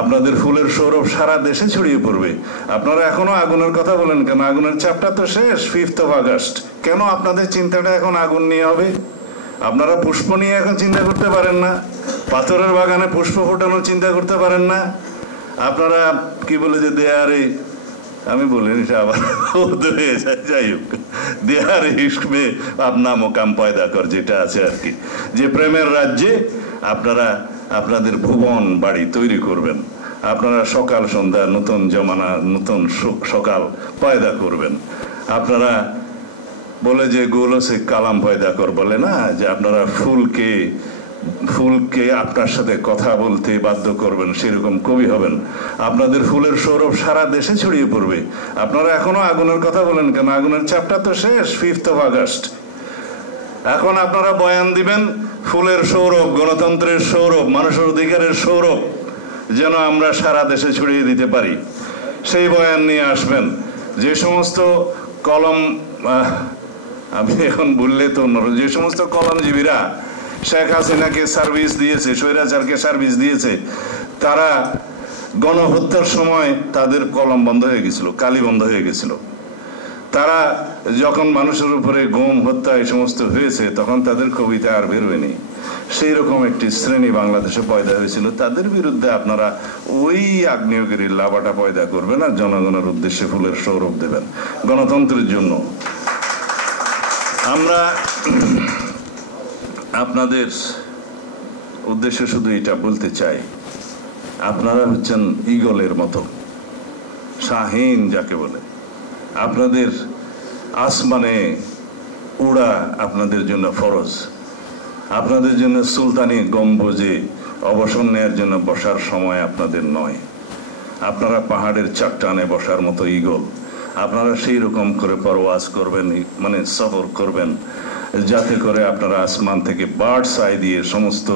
আপনাদের ফুলের সৌরভ সারা দেশে ছড়িয়ে পড়বে। আপনারা এখনো আগুনের কথা বলেন কেন? আগুনের চাপটা তো শেষ 5th of August। কেন আপনাদের চিন্তাটা এখন আগুন নিয়ে হবে? আপনারা পুষ্প নিয়ে এখন চিন্তা করতে পারেন না? পাথরের বাগানে পুষ্প ফোটানোর চিন্তা করতে পারেন না? আপনারা কি বলে যে দেয়ারে, আমি বলিনি আবার হয়ে যায়, যাই হোক, দেয়ারে ইশক মে আপনা মোকাম পয়দা কর, যেটা আছে আর কি, যে প্রেমের রাজ্যে আপনারা আপনাদের ভুবন বাড়ি তৈরি করবেন। আপনারা সকাল সন্ধ্যা নতুন জমানা, নতুন সকাল পয়দা করবেন। আপনারা বলে যে গোলো সে কালাম পয়দা কর, বলে না যে আপনারা ফুলকে আপনার সাথে কথা বলতে বাধ্য করবেন, সেরকম কবি হবেন। আপনাদের ফুলের সৌরভ সারা দেশে ছড়িয়ে পড়বে। আপনারা এখনো আগুনের কথা বলেন কেন? আগুনের চাপটা তো শেষ 5th of August। এখন আপনারা বয়ান দিবেন ফুলের সৌরভ, গণতন্ত্রের সৌরভ, মানুষের অধিকারের সৌরভ যেন আমরা সারা দেশে ছড়িয়ে দিতে পারি, সেই বয়ান নিয়ে আসবেন। যে সমস্ত কলম, আমি এখন বললে তো যে সমস্ত কলমজীবীরা শেখ হাসিনাকে সার্ভিস দিয়েছে, স্বৈরাচারকে সার্ভিস দিয়েছে, তারা গণহত্যার সময় তাদের কলম বন্ধ হয়ে গেছিল, কালি বন্ধ হয়ে গেছিল। তারা যখন মানুষের উপরে গুম, হত্যা এই সমস্ত হয়েছে, তখন তাদের কবিতা আর বেরোয়নি। সেই রকম একটি শ্রেণী বাংলাদেশে পয়দা হয়েছিল। তাদের বিরুদ্ধে আপনারা ওই আগ্নেয়গিরির লাভাটা পয়দা করবেন আর জনগণের উদ্দেশ্যে ফুলের সৌরভ দেবেন গণতন্ত্রের জন্য। আমরা আপনাদের উদ্দেশ্যে শুধু এটা বলতে চাই, আপনারা হচ্ছেন ঈগলের মতো, শাহীন যাকে বলে। আপনাদের আসমানে উড়া আপনাদের জন্য ফরজ। আপনাদের জন্য সুলতানি গম্বুজে অবসর নেওয়ার জন্য বসার সময় আপনাদের নয়। আপনারা পাহাড়ের চট্টানে বসার মতো ঈগল। আপনারা সেই রকম করে পরওয়াজ করবেন, মানে সফর করবেন, যাতে করে আপনারা আসমান থেকে বার্ডস আই দিয়ে সমস্ত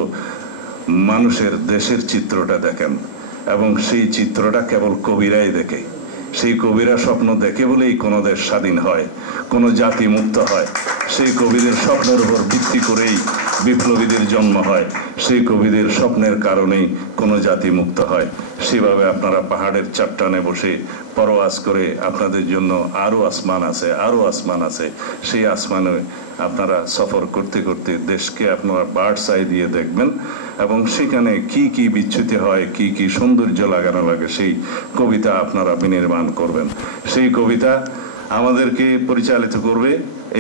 মানুষের দেশের চিত্রটা দেখেন। এবং সেই চিত্রটা কেবল কবিরাই দেখে। সেই কবিরা স্বপ্ন দেখে বলেই কোনো দেশ স্বাধীন হয়, কোনো জাতি মুক্ত হয়। সেই কবিদের স্বপ্নের উপর ভিত্তি করেই বিপ্লবীদের জন্ম হয়। সেই কবিদের স্বপ্নের কারণেই কোনো জাতি মুক্ত হয়। সেভাবে আপনারা পাহাড়ের চট্টানে বসে পরওয়াজ করে আপনাদের জন্য আরও আসমান আছে, আরও আসমান আছে, সেই আসমানে আপনারা সফর করতে করতে দেশকে আপনারা বার্ডস আই দিয়ে দেখবেন। এবং সেখানে কি কি বিচ্যুতি হয়, কি কি সৌন্দর্য লাগানো লাগে, সেই কবিতা আপনারা বিনির্মাণ করবেন। সেই কবিতা আমাদেরকে পরিচালিত করবে,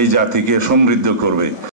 এই জাতিকে সমৃদ্ধ করবে।